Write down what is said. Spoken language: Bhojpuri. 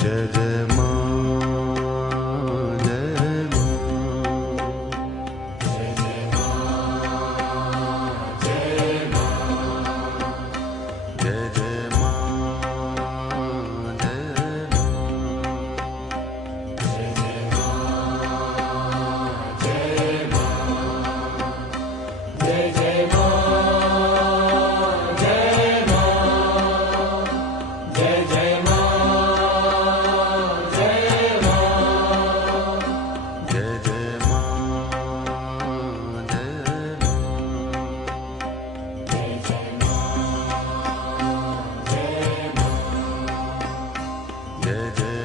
जय जय माँ, जय माँ, जय जय माँ, जय माँ, जय जय माँ, जय माँ, जय जय माँ, जय माँ, जय जय माँ, जय माँ, जय जय माँ, जय माँ, जय जय